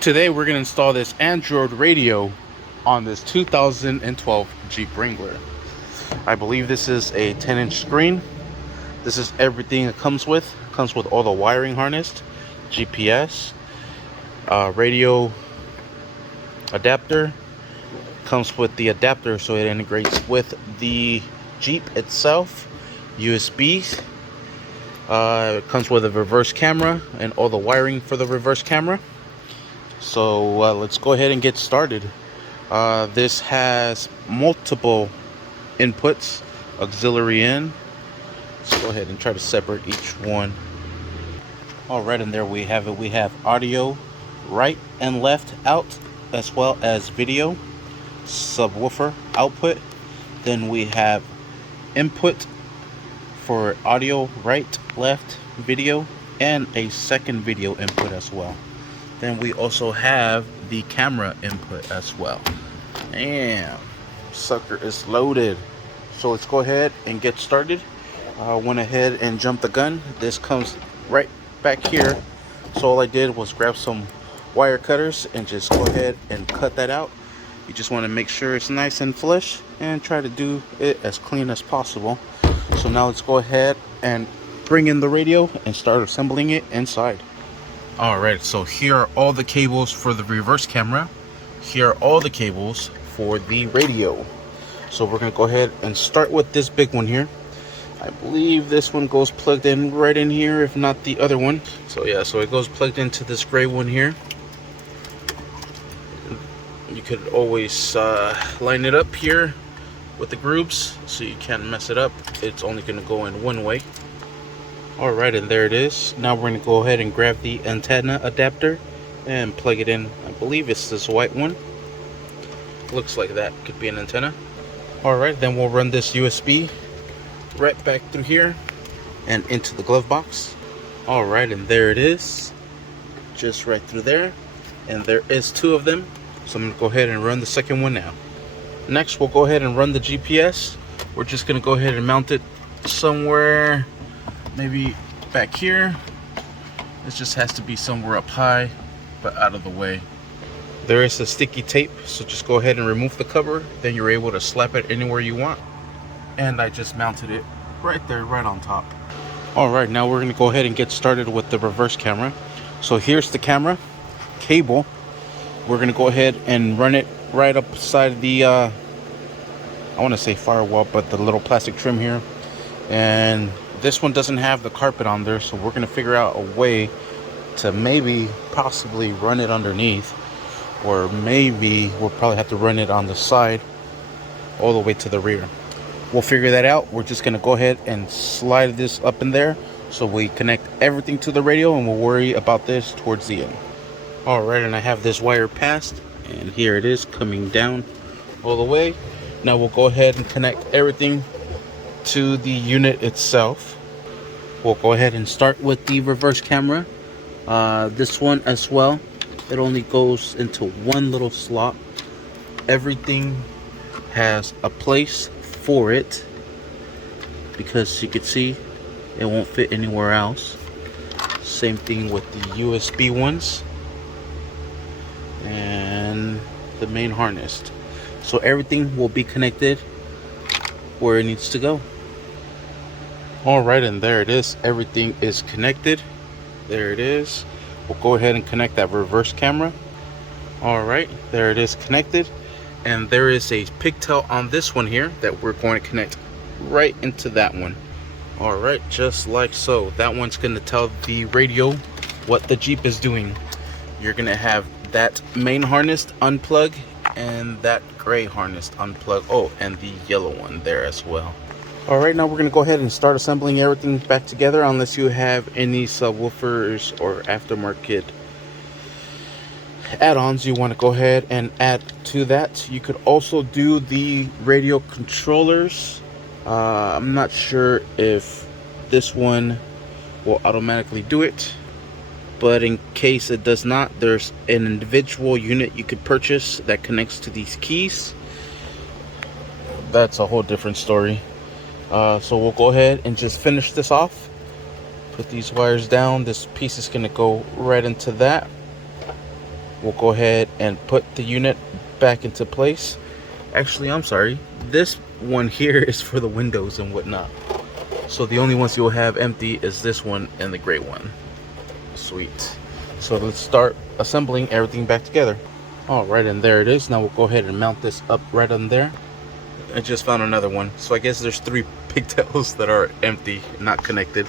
Today we're going to install this Android radio on this 2012 Jeep Wrangler. I believe this is a 10-inch screen. This is everything it comes with. Comes with all the wiring harness, GPS, radio adapter. Comes with the adapter so it integrates with the Jeep itself. USB. It comes with a reverse camera and all the wiring for the reverse camera. So let's go ahead and get started. This has multiple inputs, auxiliary in. Let's go ahead and try to separate each one. All right, and there we have it. We have audio right and left out, as well as video, subwoofer output. Then we have input for audio right, left, video, and a second video input as well. Then we also have the camera input as well. Damn, sucker is loaded. So let's go ahead and get started. I went ahead and jumped the gun. This comes right back here. So all I did was grab some wire cutters and just go ahead and cut that out. You just want to make sure it's nice and flush and try to do it as clean as possible. So now let's go ahead and bring in the radio and start assembling it inside. Alright, so here are all the cables for the reverse camera. Here are all the cables for the radio. So we're going to go ahead and start with this big one here. I believe this one goes plugged in right in here, if not the other one. So yeah, so it goes plugged into this gray one here. You could always line it up here with the grooves so you can't mess it up. It's only going to go in one way. Alright, and there it is. Now we're going to go ahead and grab the antenna adapter and plug it in. I believe it's this white one. Looks like that could be an antenna. Alright, then we'll run this USB right back through here and into the glove box. Alright, and there it is. Just right through there. And there is two of them. So I'm going to go ahead and run the second one now. Next, we'll go ahead and run the GPS. We're just going to go ahead and mount it somewhere, maybe back here. This just has to be somewhere up high, but out of the way. There is a sticky tape, so just go ahead and remove the cover. Then you're able to slap it anywhere you want. And I just mounted it right there, right on top. Alright, now we're going to go ahead and get started with the reverse camera. So here's the camera cable. We're going to go ahead and run it right up beside the I want to say firewall, but the little plastic trim here. And this one doesn't have the carpet on there, so we're going to figure out a way to maybe possibly run it underneath, or maybe we'll probably have to run it on the side all the way to the rear. We'll figure that out. We're just going to go ahead and slide this up in there so we connect everything to the radio, and we'll worry about this towards the end. Alright, and I have this wire passed, and here it is coming down all the way. Now we'll go ahead and connect everything to the unit itself. We'll go ahead and start with the reverse camera. This one as well, it only goes into one little slot. Everything has a place for it, because you can see it won't fit anywhere else. Same thing with the USB ones and the main harness. So everything will be connected where it needs to go. Alright, and there it is. Everything is connected. There it is. We'll go ahead and connect that reverse camera. Alright, there it is connected. And there is a pigtail on this one here that we're going to connect right into that one. Alright, just like so. That one's going to tell the radio what the Jeep is doing. You're going to have that main harness unplug and that gray harness unplug. Oh, and the yellow one there as well. Alright, now we're going to go ahead and start assembling everything back together, unless you have any subwoofers or aftermarket add-ons you want to go ahead and add to that. You could also do the radio controllers. I'm not sure if this one will automatically do it, but in case it does not, there's an individual unit you could purchase that connects to these keys. That's a whole different story. So we'll go ahead and just finish this off. Put these wires down. This piece is going to go right into that. we'll go ahead and put the unit back into place. Actually, I'm sorry, this one here is for the windows and whatnot, so the only ones you'll have empty is this one and the gray one. Sweet. So let's start assembling everything back together. All right, and there it is. Now we'll go ahead and mount this up right on there. I just found another one, so I guess there's 3 pigtails that are empty, not connected.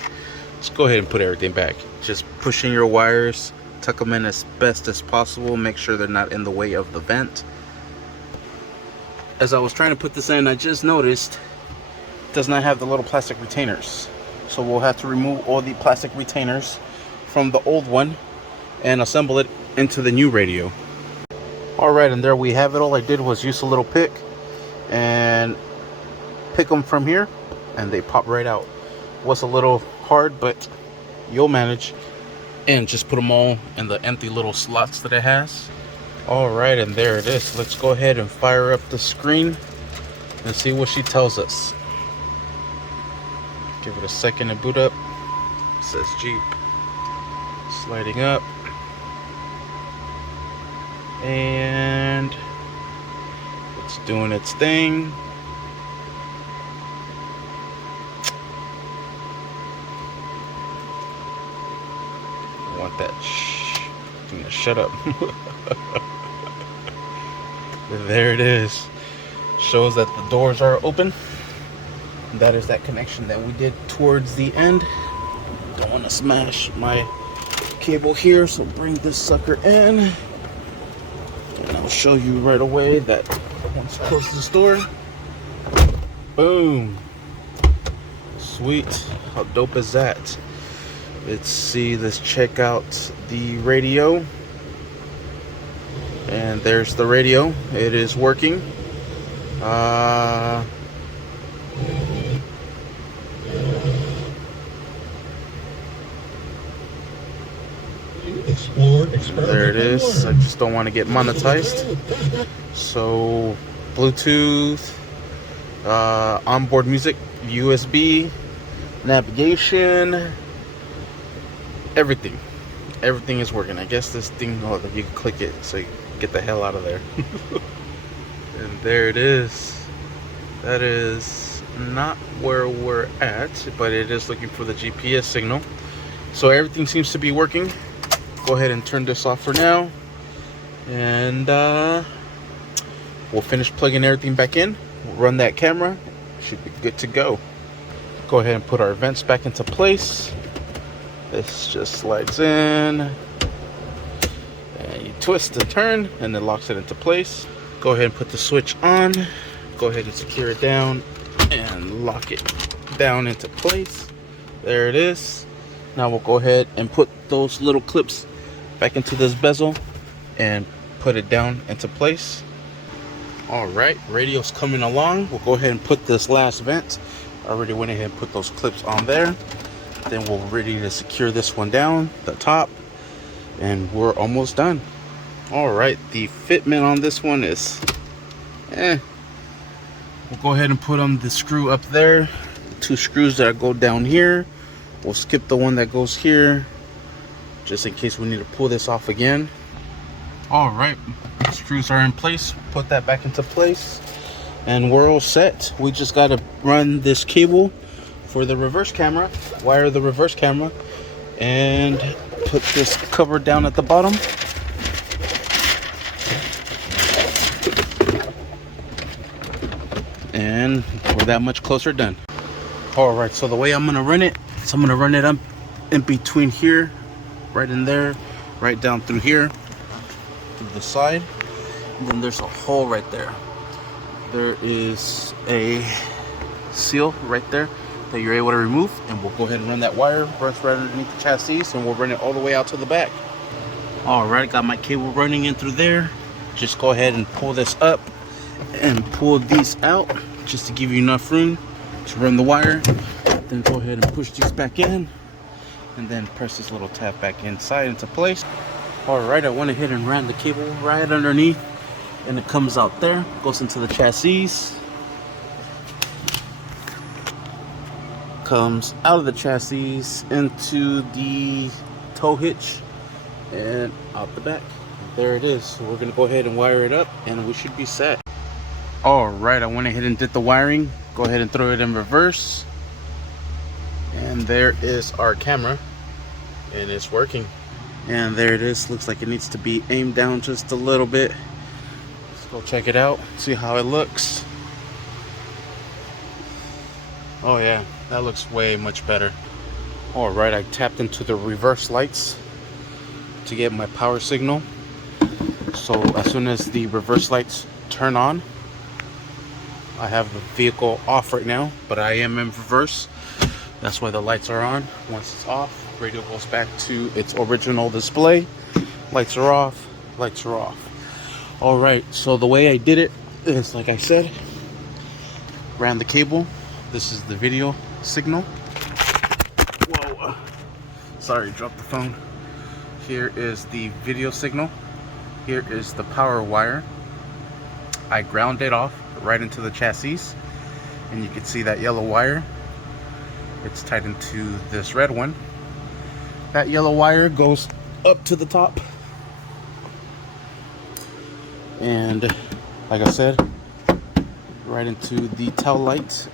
Let's go ahead and put everything back. Just push in your wires, tuck them in as best as possible, make sure they're not in the way of the vent. As I was trying to put this in, I just noticed it does not have the little plastic retainers, so we'll have to remove all the plastic retainers from the old one and assemble it into the new radio. All right, and there we have it. All I did was use a little pick and pick them from here, and they pop right out. Was a little hard, but you'll manage. And just put them all in the empty little slots that it has. All right, and there it is. Let's go ahead and fire up the screen and see what she tells us. Give it a second to boot up. It says Jeep. Sliding up. And it's doing its thing. I want that thing to shut up. There it is. Shows that the doors are open. That is that connection that we did towards the end. Don't want to smash my cable here, so bring this sucker in. And I'll show you right away that once you close this door, boom. Sweet. How dope is that? Let's see, let's check out the radio. And there's the radio. It is working. There it is. I just don't want to get monetized. So Bluetooth, onboard music, USB, navigation, everything is working. I guess this thing, oh, you can click it so you get the hell out of there. And there it is. That is not where we're at, but it is looking for the GPS signal. So everything seems to be working. Go ahead and turn this off for now, and we'll finish plugging everything back in. We'll run that camera. Should be good to go. Go ahead and put our vents back into place. This just slides in, and you twist and turn, and it locks it into place. Go ahead and put the switch on. Go ahead and secure it down and lock it down into place. There it is. Now we'll go ahead and put those little clips back into this bezel and put it down into place. All right, radio's coming along. We'll go ahead and put this last vent. I already went ahead and put those clips on there. Then we're ready to secure this one down, the top, and we're almost done. All right, the fitment on this one is We'll go ahead and put on the screw up there. 2 screws that go down here. We'll skip the one that goes here, just in case we need to pull this off again. All right, screws are in place. Put that back into place, and we're all set. We just got to run this cable for the reverse camera, wire the reverse camera, and put this cover down at the bottom. And we're that much closer done. All right, so the way I'm gonna run it is I'm gonna run it up in between here, right in there, right down through here to the side, and then there's a hole right there. There is a seal right there that you're able to remove, and we'll go ahead and run that wire right underneath the chassis, and we'll run it all the way out to the back. All right, got my cable running in through there. Just go ahead and pull this up and pull these out just to give you enough room to run the wire. Then go ahead and push these back in, and then press this little tab back inside into place. All right, I went ahead and ran the cable right underneath, and it comes out there, goes into the chassis, comes out of the chassis into the tow hitch, and out the back. There it is. So we're gonna go ahead and wire it up and we should be set. All right, I went ahead and did the wiring. Go ahead and throw it in reverse. And there is our camera, and it's working. And there it is. Looks like it needs to be aimed down just a little bit. Let's go check it out, see how it looks. Oh yeah, that looks way much better. All right, I tapped into the reverse lights to get my power signal. So as soon as the reverse lights turn on, I have the vehicle off right now, but I am in reverse. That's why the lights are on. Once it's off, radio goes back to its original display. Lights are off, lights are off. All right, so the way I did it is, like I said, ran the cable. This is the video signal. Whoa, sorry, dropped the phone. Here is the video signal. Here is the power wire. I ground it off right into the chassis, and you can see that yellow wire. It's tied into this red one. That yellow wire goes up to the top. And like I said, right into the tail light.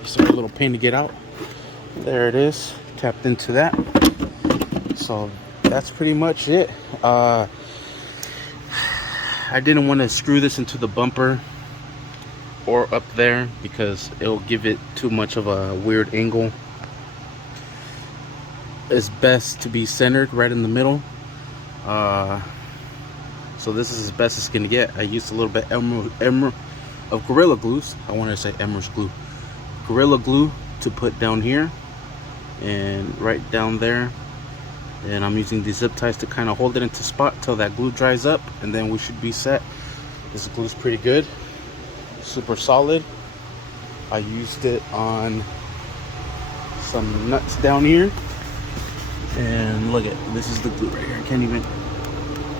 It's a little pain to get out. There it is, tapped into that. So that's pretty much it. I didn't want to screw this into the bumper or up there because it'll give it too much of a weird angle. It's best to be centered right in the middle. So this is as best it's gonna get. I used a little bit of Gorilla Glues. I wanted to say Elmer's glue. Gorilla Glue to put down here and right down there. And I'm using the zip ties to kind of hold it into spot till that glue dries up, and then we should be set. This glue is pretty good, super solid. I used it on some nuts down here, and look at this is the glue right here. I can't even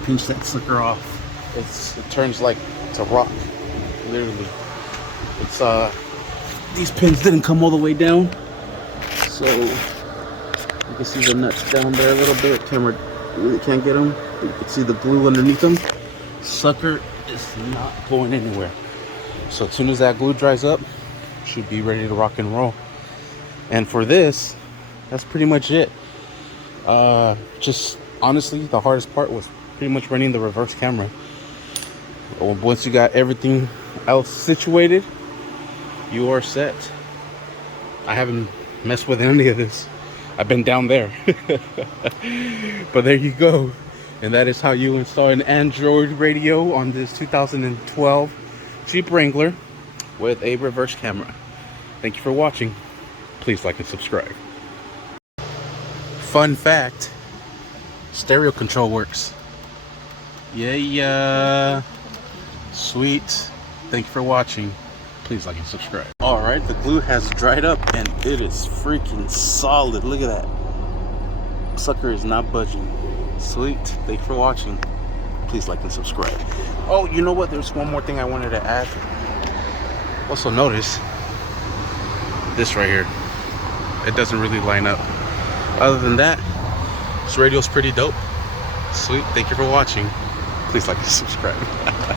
pinch that sucker off. It turns like it's a rock, literally. It's these pins didn't come all the way down, so you can see the nuts down there a little bit. Camera really can't get them. You can see the glue underneath them. Sucker is not going anywhere. So as soon as that glue dries up, should be ready to rock and roll. And for this, that's pretty much it. Just honestly, the hardest part was pretty much running the reverse camera. Once you got everything else situated, you are set. I haven't messed with any of this. I've been down there. But there you go. And that is how you install an Android radio on this 2012 Jeep Wrangler with a reverse camera. Thank you for watching. Please like and subscribe. Fun fact, stereo control works. Yeah. Sweet. Thank you for watching. Please like and subscribe. All right, the glue has dried up and it is freaking solid. Look at that. Sucker is not budging. Sweet. Thank you for watching. Please like and subscribe. Oh, you know what? There's one more thing I wanted to add. Also notice this right here. It doesn't really line up. Other than that, this radio's pretty dope. Sweet. Thank you for watching. Please like and subscribe.